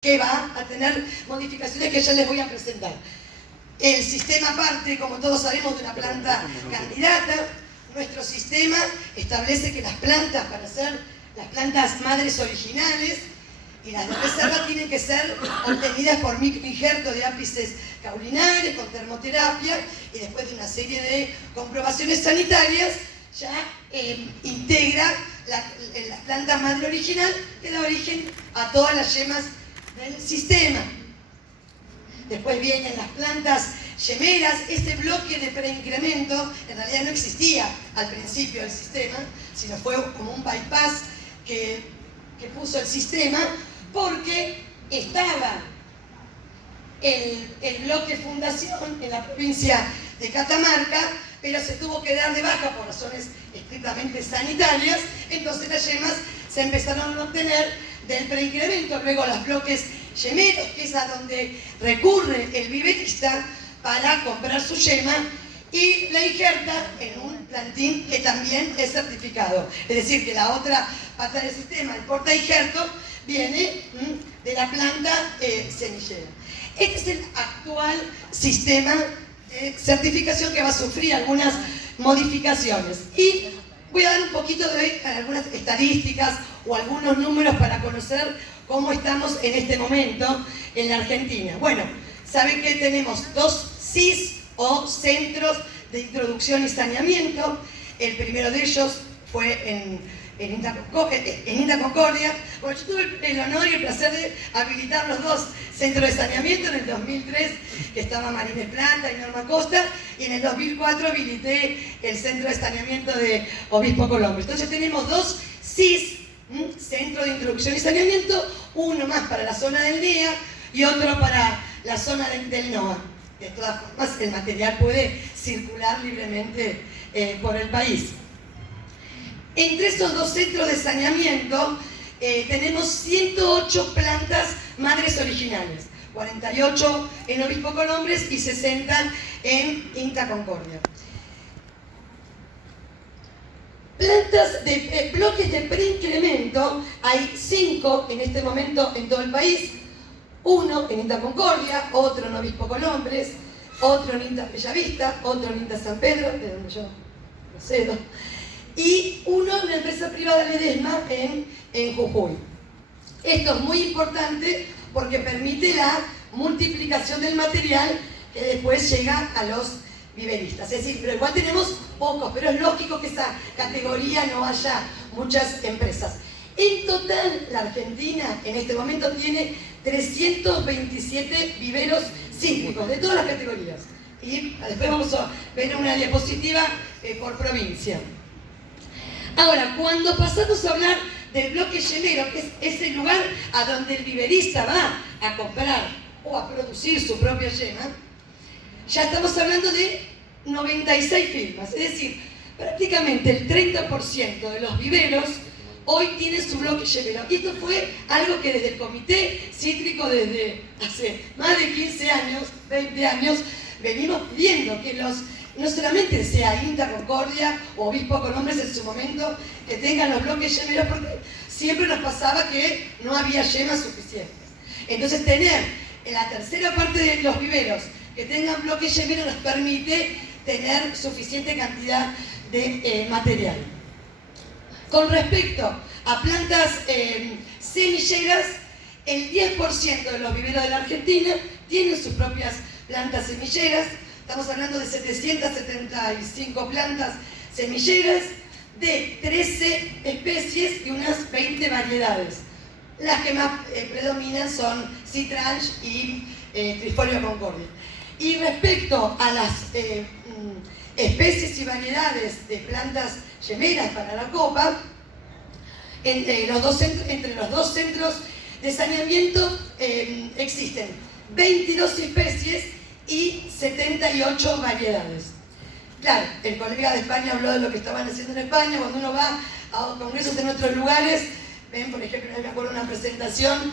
que va a tener modificaciones que ya les voy a presentar. El sistema parte, como todos sabemos, de una planta candidata. Nuestro sistema establece que las plantas, para ser las plantas madres originales y las de reserva, tienen que ser obtenidas por microinjerto de ápices caulinares, con termoterapia, y después de una serie de comprobaciones sanitarias, ya integra la planta madre original, que da origen a todas las yemas del sistema. Después vienen las plantas yemeras. Este bloque de preincremento en realidad no existía al principio del sistema, sino fue como un bypass que puso el sistema, porque estaba el bloque fundación en la provincia de Catamarca, pero se tuvo que dar de baja por razones estrictamente sanitarias. Entonces las yemas se empezaron a obtener del preincremento. Luego los bloques yemeros, que es a donde recurre el viverista para comprar su yema, y la injerta en un plantín que también es certificado. Es decir, que la otra pata del sistema, el porta injerto, viene de la planta semillera. Este es el actual sistema de certificación, que va a sufrir algunas modificaciones. Y voy a dar un poquito de algunas estadísticas o algunos números para conocer cómo estamos en este momento en la Argentina. Bueno, saben que tenemos 2 CIS o Centros de Introducción y Saneamiento. El primero de ellos fue en INTA Concordia. Bueno, yo tuve el honor y el placer de habilitar los 2 centros de saneamiento. En el 2003, que estaba Marínez Planta y Norma Costa, y en el 2004 habilité el Centro de Saneamiento de Obispo Colombres. Entonces tenemos 2 CIS, Centro de Introducción y Saneamiento, uno más para la zona del NEA y otro para la zona del NOA. De todas formas, el material puede circular libremente por el país. Entre esos 2 centros de saneamiento tenemos 108 plantas madres originales, 48 en Obispo Colombres y 60 en INTA Concordia. Plantas de bloques de preincremento, hay 5 en este momento en todo el país. Uno en INTA Concordia, otro en Obispo Colombres, otro en INTA Bellavista, otro en INTA San Pedro, de donde yo procedo, y uno en la empresa privada Ledesma en Jujuy. Esto es muy importante porque permite la multiplicación del material que después llega a los viveristas. Es decir, pero igual tenemos pocos, pero es lógico que esa categoría no haya muchas empresas. En total, la Argentina en este momento tiene 327 viveros cítricos de todas las categorías. Y después vamos a ver una diapositiva por provincia. Ahora, cuando pasamos a hablar del bloque yemero, que es ese lugar a donde el viverista va a comprar o a producir su propia yema, ya estamos hablando de 96 firmas. Es decir, prácticamente el 30% de los viveros hoy tienen su bloque yemero. Y esto fue algo que desde el Comité Cítrico, desde hace más de 15 años, 20 años, venimos viendo que no solamente sea INTA Concordia o Obispo Colombres en su momento que tengan los bloques yemeros, porque siempre nos pasaba que no había yemas suficientes. Entonces tener en la tercera parte de los viveros que tengan bloques yemeros nos permite tener suficiente cantidad de material. Con respecto a plantas semilleras, el 10% de los viveros de la Argentina tienen sus propias plantas semilleras. Estamos hablando de 775 plantas semilleras de 13 especies y unas 20 variedades. Las que más predominan son Citranch y Trifolia Concordia. Y respecto a las especies y variedades de plantas yemeras para la copa, entre los dos centros de saneamiento existen 22 especies y 78 variedades. Claro, el colega de España habló de lo que estaban haciendo en España. Cuando uno va a congresos en otros lugares, ven, por ejemplo, me acuerdo una presentación,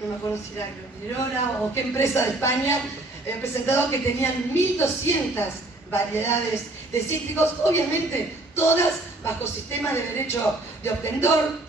no me acuerdo si era Glirora o qué empresa de España, habían presentado que tenían 1200 variedades de cítricos, obviamente todas bajo sistemas de derecho de obtentor.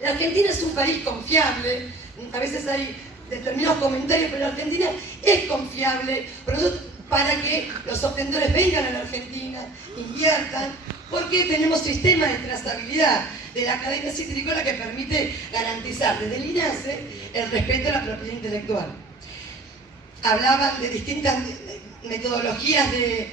La Argentina es un país confiable, a veces hay determinados comentarios, pero la Argentina es confiable para que los obtentores vengan a la Argentina, inviertan, porque tenemos sistemas de trazabilidad de la cadena citrícola que permite garantizar desde el INASE el respeto a la propiedad intelectual. Hablaban de distintas metodologías de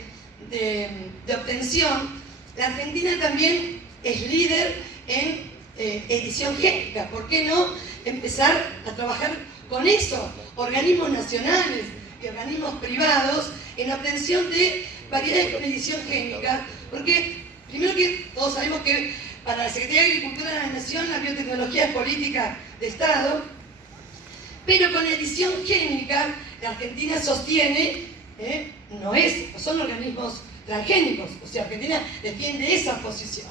obtención. La Argentina también es líder en edición génica. ¿Por qué no empezar a trabajar con eso? Organismos nacionales y organismos privados en obtención de variedades con edición génica, porque primero que todos sabemos que para la Secretaría de Agricultura de la Nación la biotecnología es política de Estado, pero con edición génica la Argentina sostiene, no son organismos transgénicos, o sea, Argentina defiende esa posición.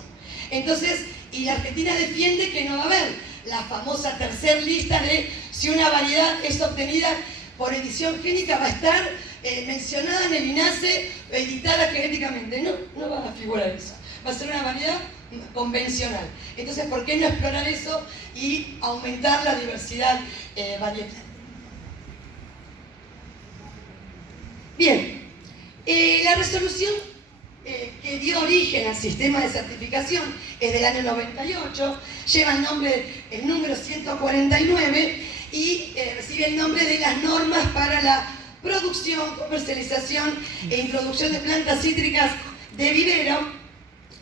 Entonces, y la Argentina defiende que no va a haber la famosa tercer lista de si una variedad es obtenida por edición génica va a estar mencionada en el INASE, editada genéticamente. No va a figurar eso. Va a ser una variedad convencional. Entonces, ¿por qué no explorar eso y aumentar la diversidad varietal? Bien, la resolución que dio origen al sistema de certificación es del año 98, lleva el número 149 y recibe el nombre de las normas para la producción, comercialización e introducción de plantas cítricas de vivero,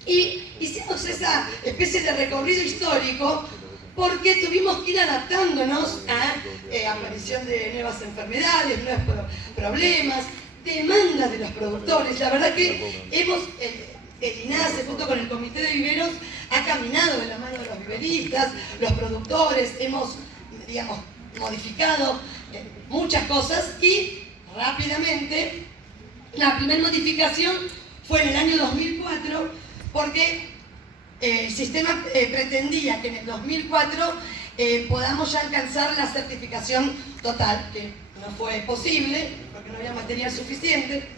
y hicimos esa especie de recorrido histórico porque tuvimos que ir adaptándonos a aparición de nuevas enfermedades, nuevos problemas, demandas de los productores. La verdad que el INASE junto con el Comité de Viveros ha caminado de la mano de los viveristas, los productores, hemos, digamos, modificado muchas cosas y rápidamente la primera modificación fue en el año 2004 porque el sistema pretendía que en el 2004 podamos ya alcanzar la certificación total, que no fue posible porque no había material suficiente.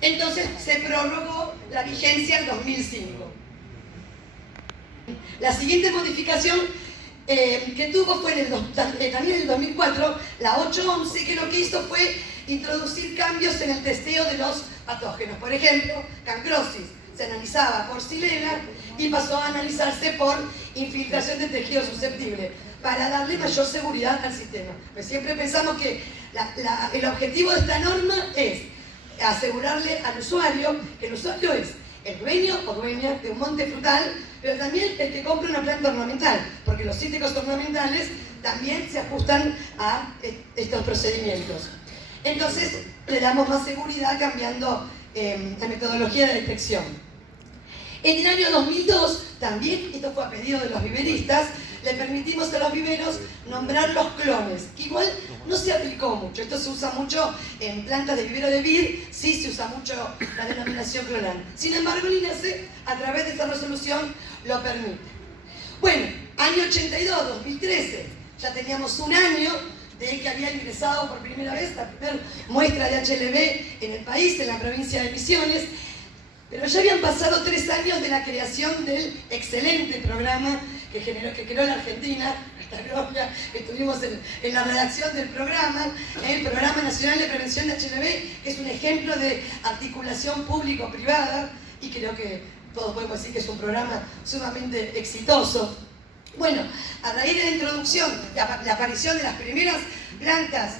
Entonces se prorrogó la vigencia al 2005. La siguiente modificación que tuvo fue también en el 2004, la 811, que lo que hizo fue introducir cambios en el testeo de los patógenos. Por ejemplo, cancrosis se analizaba por xylella y pasó a analizarse por infiltración de tejido susceptible, para darle mayor seguridad al sistema. Pues siempre pensamos que el objetivo de esta norma es asegurarle al usuario que el usuario es el dueño o dueña de un monte frutal, pero también el que compra una planta ornamental, porque los cítricos ornamentales también se ajustan a estos procedimientos. Entonces le damos más seguridad cambiando la metodología de detección. En el año 2002, también, esto fue a pedido de los viveristas, le permitimos a los viveros nombrar los clones, que igual no se aplicó mucho. Esto se usa mucho en plantas de vivero de vid, sí se usa mucho la denominación clonal. Sin embargo, el INASE, a través de esta resolución, lo permite. Bueno, año 82, 2013, ya teníamos un año de que había ingresado por primera vez la primera muestra de HLB en el país, en la provincia de Misiones, pero ya habían pasado 3 años de la creación del excelente programa que creó la Argentina, esta gloria que tuvimos en la redacción del programa, el Programa Nacional de Prevención de HLB, que es un ejemplo de articulación público-privada, y creo que todos podemos decir que es un programa sumamente exitoso. Bueno, a raíz de la introducción, la aparición de las primeras plantas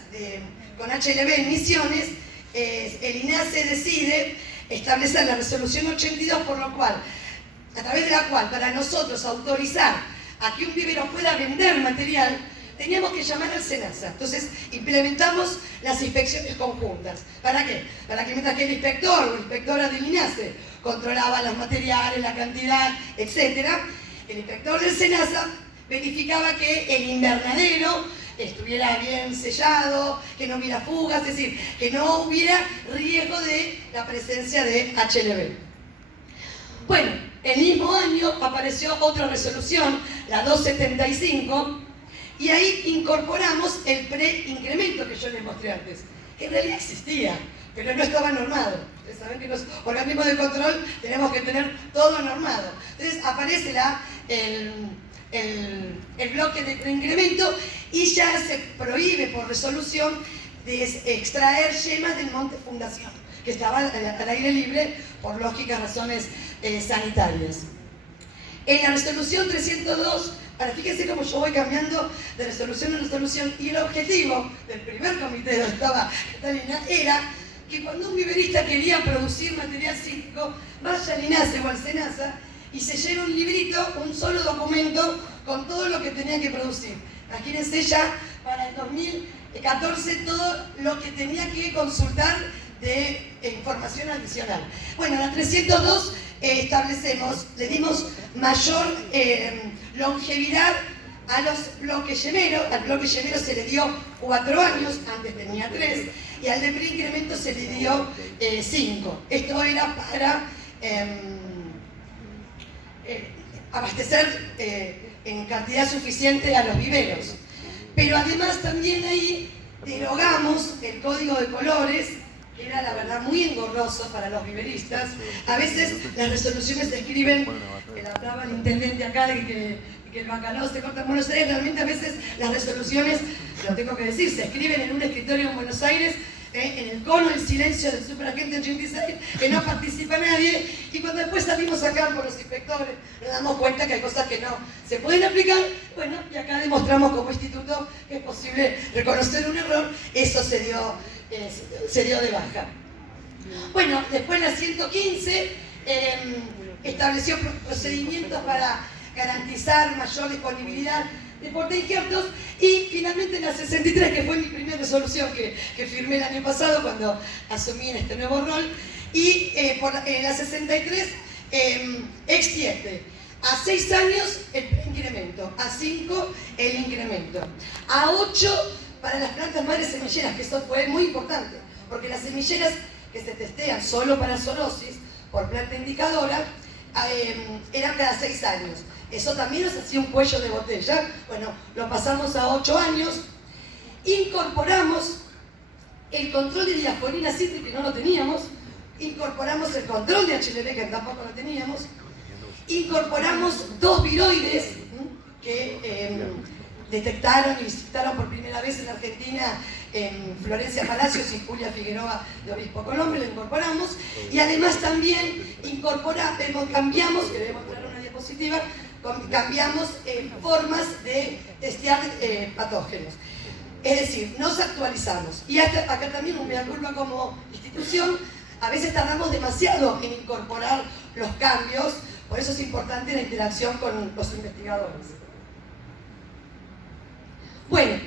con HLB en Misiones, el INASE decide establecer la resolución 82, a través de la cual para nosotros autorizar a que un vivero pueda vender material, teníamos que llamar al SENASA. Entonces implementamos las inspecciones conjuntas. ¿Para qué? Para que mientras que el inspector o inspectora del INASE controlaba los materiales, la cantidad, etc., el inspector del SENASA verificaba que el invernadero estuviera bien sellado, que no hubiera fugas, es decir, que no hubiera riesgo de la presencia de HLB. Bueno, el mismo año apareció otra resolución, la 275, y ahí incorporamos el preincremento que yo les mostré antes, que en realidad existía, pero no estaba normado. Ustedes saben que los organismos de control tenemos que tener todo normado. Entonces aparece el bloque de preincremento y ya se prohíbe por resolución de extraer yemas del monte Fundación, que estaba al aire libre por lógicas razones sanitarias. En la resolución 302, ahora fíjense cómo yo voy cambiando de resolución en resolución, y el objetivo del primer comité donde estaba Catalina era que cuando un viverista quería producir material cítrico, vaya al INASE o al SENASA y se lleve un librito, un solo documento con todo lo que tenía que producir. Imagínense ya para el 2014 todo lo que tenía que consultar de información adicional. Bueno, en la 302 establecemos, le dimos mayor longevidad a los bloques yemeros. Al bloque yemero se le dio 4 años, antes tenía 3, y al de preincremento se le dio 5. Esto era para abastecer en cantidad suficiente a los viveros. Pero además también ahí derogamos el código de colores, que era la verdad muy engorroso para los viveristas. A veces las resoluciones se escriben, que la hablaba el intendente acá de que el bacalao se corta en Buenos Aires, realmente a veces las resoluciones, lo tengo que decir, se escriben en un escritorio en Buenos Aires, en el cono del silencio del superagente 86, que no participa nadie, y cuando después salimos acá por los inspectores nos damos cuenta que hay cosas que no se pueden aplicar. Bueno, y acá demostramos como instituto que es posible reconocer un error. Eso se dio de baja. Bueno, después la 115 estableció procedimientos para garantizar mayor disponibilidad de portainjertos, y finalmente en la 63, que fue mi primera resolución que firmé el año pasado cuando asumí en este nuevo rol, y en la 63 extiende a 6 años el incremento, a 5 el incremento, a 8 para las plantas madres semilleras, que eso fue muy importante, porque las semilleras que se testean solo para zoonosis por planta indicadora eran cada 6 años. Eso también nos hacía un cuello de botella. Bueno, lo pasamos a 8 años. Incorporamos el control de diasponina cítrica, que no lo teníamos. Incorporamos el control de HLB, que tampoco lo teníamos. Incorporamos 2 viroides que detectaron y visitaron por primera vez en la Argentina Florencia Palacios y Julia Figueroa de Obispo Colombo, lo incorporamos. Y además también cambiamos, que debemos traer una diapositiva, cambiamos formas de testear patógenos. Es decir, nos actualizamos. Y acá también un mea culpa como institución, a veces tardamos demasiado en incorporar los cambios, por eso es importante la interacción con los investigadores. Bueno,